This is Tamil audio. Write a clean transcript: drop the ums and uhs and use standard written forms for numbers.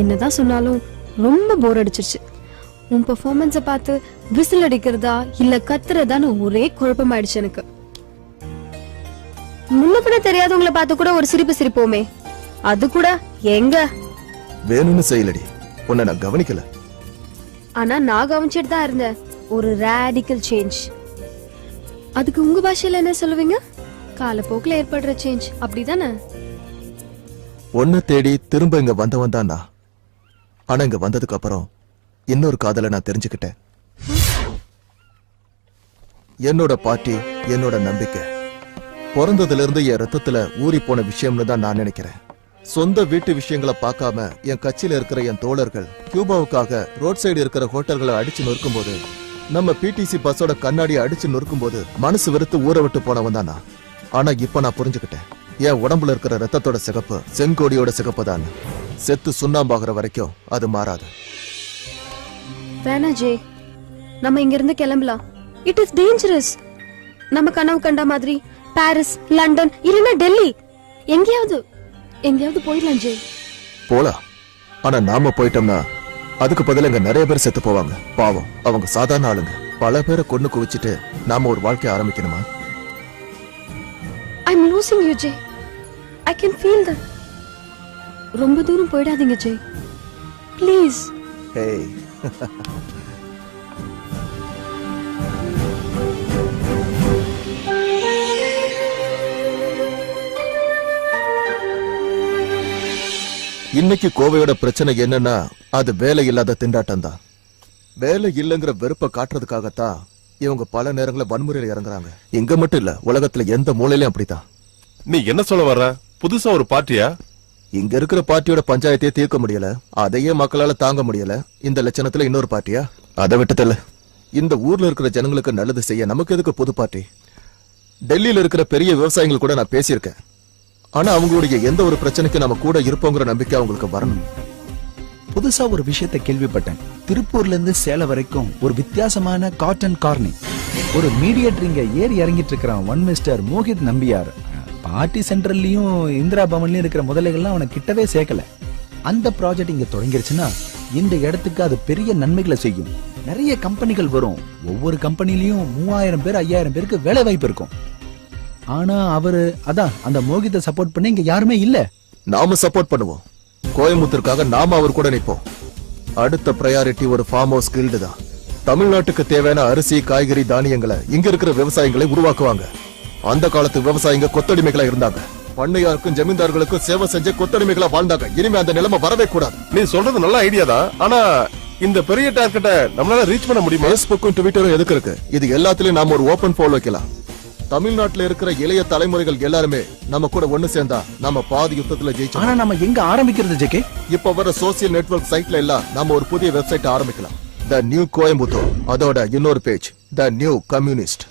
என்னதான் சொன்னாலும் ரொம்ப போர் அடிச்சிருச்சு. உன் பெர்ஃபார்மன்ஸை பார்த்து விசில் அடிக்கிறதா இல்ல கத்துறதான்னு ஒரே குழப்பமாயிடுச்சு எனக்கு. முன்ன பின்ன தெரியாதவங்களை பார்த்து கூட ஒரு சிரிப்பு சிரிப்போமே, அது கூட எங்க? வேணும்னு செய்யலடி, உன்னை நான் கவனிக்கல. ஆனா நான் கவனிச்சிட்டு தான் இருந்தேன். ஒரு ரேடிக்கல் சேஞ்ச். அதுக்கு உங்க பாஷையில என்ன சொல்லுவீங்க? காலப்போக்கில் ஏற்படுற சேஞ்ச், அப்படிதானே? ஒன்ன தேடி திரும்ப இங்க வந்தவன் தான் நான். ஆனா இங்க வந்ததுக்கு அப்புறம் இன்னொரு காதலை நான் தெரிஞ்சுக்கிட்டேன். என்னோட பாட்டி, என்னோட நம்பிக்கை, பிறந்ததுல இருந்து என் ரத்தத்துல ஊறி போன விஷயம்னு தான் நான் நினைக்கிறேன். சொந்த வீட்டு விஷயங்களை பார்க்காம என் கட்சியில இருக்கிற என் தோழர்கள் கியூபாவுக்காக ரோட் சைடு இருக்கிற ஹோட்டல்களை அடிச்சு நொறுக்கும் போது, நம்ம பிடிசி பஸ்ஸோட கண்ணாடியை அடிச்சு நொறுக்கும் போது மனசு வெறுத்து ஊற விட்டு போனவன் தான் நான். ஆனா இப்ப நான் புரிஞ்சுக்கிட்டேன், என் உடம்புல இருக்கிற ரத்தத்தோட சிகப்பு செங்கோடியோட சிகப்பு தான். செத்து சுண்ணாம்பாகிற வரைக்கும் அது மாறாது. வேணா ஜே, நம்ம இங்க இருந்து கிளம்பலாம். It is dangerous. நம்ம கனவு கண்ட மாதிரி பாரிஸ், லண்டன் இல்லனா டெல்லி எங்கேயாவது போயிடலாம் ஜே. போலாம். ஆனா நாம போயிட்டோம்னா அதுக்கு பதிலா இங்க நிறைய பேர் செத்து போவாங்க. பாவம், அவங்க சாதாரண ஆளுங்க. பல பேரை கொண்டு குவிச்சிட்டு நாம ஒரு வாழ்க்கைய ஆரம்பிக்கணுமா? I'm losing you, Jay. I can feel that. ரொம்ப தூரம் போயிடாதீங்க ஜே, ப்ளீஸ். Hey. இன்னைக்கு கோவையோட பிரச்சனை என்னன்னா, அது வேலை இல்லாத திண்டாட்டம் தான். வேலை இல்லைங்கிற வெறுப்பை காட்டுறதுக்காகத்தான் இவங்க பல நேரங்களில் வன்முறையில் இறங்குறாங்க. இங்க மட்டும் இல்ல, உலகத்துல எந்த மூலையிலும் அப்படித்தான். நீ என்ன சொல்ல வர்ற? புதுசா ஒரு பார்ட்டியா? இங்க இருக்கிற பார்ட்டியோட பஞ்சாயத்தையே தீர்க்க முடியல, அதையே மக்களால தாங்க முடியல. இந்த லட்சணத்துல இன்னொரு பார்ட்டியா? அதை விட்டதில்ல. இந்த ஊர்ல இருக்கிற ஜனங்களுக்கு நல்லது செய்ய நமக்கு எதுக்கு புது பார்ட்டி? டெல்லியில இருக்கிற பெரிய விவசாயிகள் கூட நான் பேசியிருக்கேன். ஆனா அவங்களுடைய எந்த ஒரு பிரச்சனைக்கு நம்ம கூட இருப்போங்கிற நம்பிக்கை அவங்களுக்கு வரணும். புதுசா ஒரு விஷயத்தை கேள்விப்பட்டேன். திருப்பூர்ல இருந்து சேலம் வரைக்கும் ஒரு வித்தியாசமான காட்டன் கார்னி. ஒரு மீடியேட்டரிங்க ஏறி இறங்கிட்டு இருக்கிறான் one mister Mohit Nambiar. Party சென்டர்லயும் இந்திரா பவன்லயும் இருக்கிற முதலைகள்லாம் அவனை கிட்டவே சேர்க்கல. அந்த ப்ராஜெக்ட் இங்க தொடங்கிருச்சுன்னா இந்த இடத்துக்கு அது பெரிய நன்மைகளை செய்யும். நிறைய கம்பெனிகள் வரும். ஒவ்வொரு கம்பெனிலையும் 3000 பேர் 5000 பேருக்கு வேலை வாய்ப்பு இருக்கும். ஆனா அவரு அதான் அந்த மோகித்தை சப்போர்ட் பண்ணி இங்க யாருமே இல்ல. நாம சப்போர்ட் பண்ணுவோம். கோயம்புத்தூருக்காக நாம அவர் கூட நிற்போம். அடுத்த பிரையாரிட்டி ஒரு ஃபார்ம் ஹவுஸ் கில்டு தான். தமிழ்நாட்டுக்கு தேவையான அரிசி, காய்கறி, தானியங்களை இங்க இருக்கிற விவசாயிகளை உருவாக்குவாங்க. அந்த காலத்து விவசாயிங்க கொத்தடிமைகளா இருந்தாங்க. பண்ணையாருக்கும் ஜமீன்தார்களுக்கும் சேவை செஞ்ச கொத்தடிமைகளா வாழ்ந்தாங்க. இனிமே அந்த நிலைமை வரவே கூடாது. நீ சொல்றது நல்ல ஐடியா தான். ஆனா இந்த பெரிய டார்கெட்டை நம்மளால ரீச் பண்ண முடியுமா? ஃபேஸ்புக்கும் ட்விட்டரும் எதுக்கு இருக்கு? இது எல்லாத்துலயும் நாம ஒரு ஓபன் போல் வைக்கலாம். தமிழ்நாட்டுல இருக்கிற இளைய தலைமுறைகள் எல்லாருமே நம்ம கூட ஒண்ணு சேர்ந்தா நம்ம பாதி யுத்தத்துல ஜெயிச்சோம். ஆனா நம்ம எங்க ஆரம்பிக்கிறது ஜெகே? இப்ப வர சோசியல் நெட்வொர்க் சைட்ல எல்லாம் நாம ஒரு புதிய வெப்சைட் ஆரம்பிக்கலாம். The new Coimbatore. அதோட இன்னொரு பேஜ் த நியூ கம்யூனிஸ்ட்.